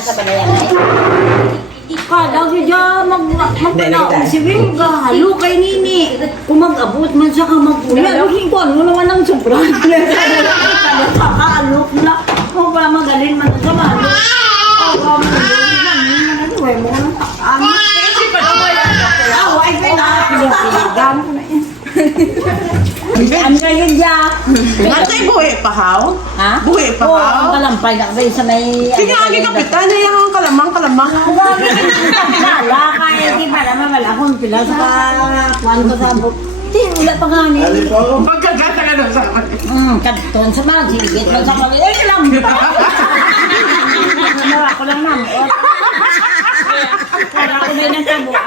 sa palayan ay. Kada siya magpanaon si Wilga, halo kay Nini. Kung mag-abot man siya ka mag-ulan, laging ko ano naman ang sobrang. Kada kakaalok na, kung ba magaling man sa malo. Oh, ba magaling man, ano mo nang takaan. Kasi pa daw wala na. Ay, kaya pinagam ko na yun. Ang ngayon siya. Natay buhi pa haw? Ha? Buhi pa Oo, haw? ang kalampay na kayo sa may... Sige, agi kapitan na yung kalamang. Wala, kaya di ba naman wala akong pila sa kwan ko sa buk. Di, wala pa nga ni. Pagkagata ka doon sa akin. Kanton sa mga sigit man sa kami. Eh, lang ba? Ginawa ko lang naman. Para ko na yung tabuan.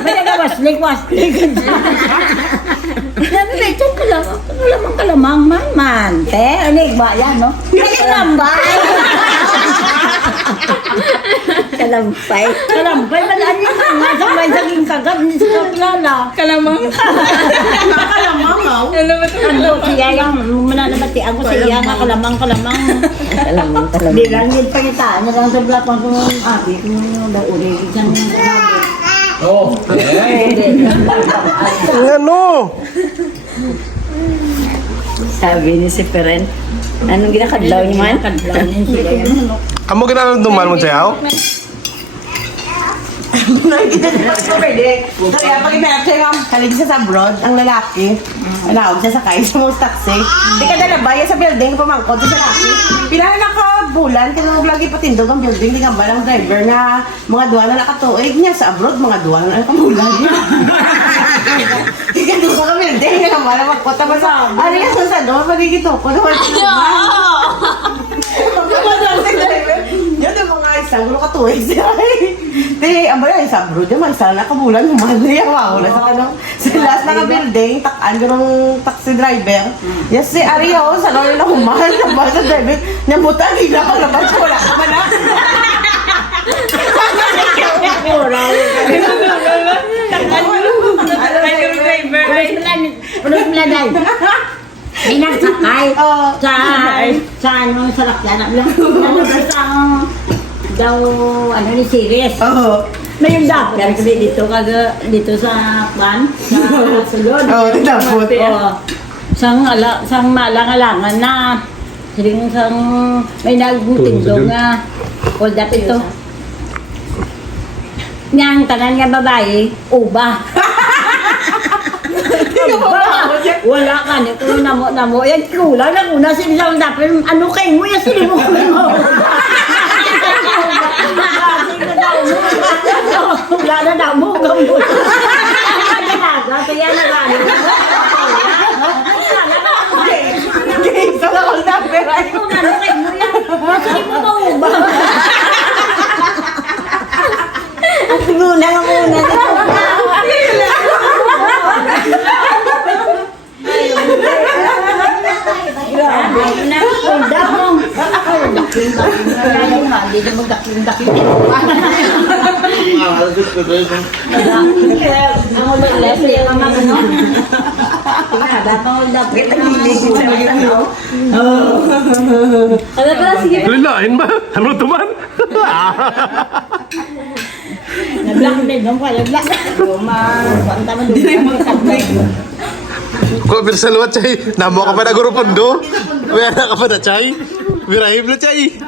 May nagawaslik. Sabi na, ito kalamang man. Te, ano yung ba yan, no? Kalambay. Kalampay, malaan yung mga sabay saging kagab ni sa kaklala. Kalamang. Kalamang haw? Ano, siya yung mananabati ako sa iya nga kalamang. Kalamang talaga. Di lang yung pangitaan niya lang sa black pang kung abi kung daw uli isang Oh, Ano? Sabi ni si Peren. Anong ginakadlaw niyo man? kadlaw niya sila yan. Kamu ginanong duman mo siya? Kaya pag ipanapsay ma'am, kalig siya sa abroad, ang lalaki, alawag siya sakay sa mga taxi. Di ka dala ba, sa building, pumangkot sa lalaki. Pinala nakabulan, kaya lagi patindog ang building, di ka ba ng driver na mga duwa na nakatuig niya sa abroad, mga duwa na nakabulan niya. Di ka doon sa building, di ka ba na magkota ba sa, ano yan sa doon, magigito ko, naman siya. Yan ang mga isang gulo katuig siya. Di, ang bayan sa abroad, yung isa na kabulan, humali ang wawala sa kanong sa last na building, takaan yung taxi driver. Yes, si Ario, sa lolo na humahal na ba sa driver, nabuta, gila ka naman, wala ka man na. Ulit mo lang dahil. May nagsakay sa ano, sa lakyan. Ano ba sa daw, ano ni Sirius. Oo. May yung doctor kasi dito sa kwan, sa sulod. Oo, tinapot. Oo. Sang malang-alangan na. Siling sang may nagtindog nga. Hold up ito. Niyang tanan nga babae, uba. Wala ka ni kung namo yan kulang na una sila dapat ano kay mo yan sila mo wala na daw mo gamot kaya nagano Sa lakol na, pero ay. kung ano kay mo yan sila mo mauba At muna nga muna. grabe na hold up mo hindi na magdaking-daking ang ulit left yung mga ano dapat hold up Ano pala, sige. Lilain ba? Ano tuman? na-black din nung pala black panta mo doon Kung pinsaluat chay, namo ka pa na guru pundo. Wala ka pa na chay. Birahim na chay.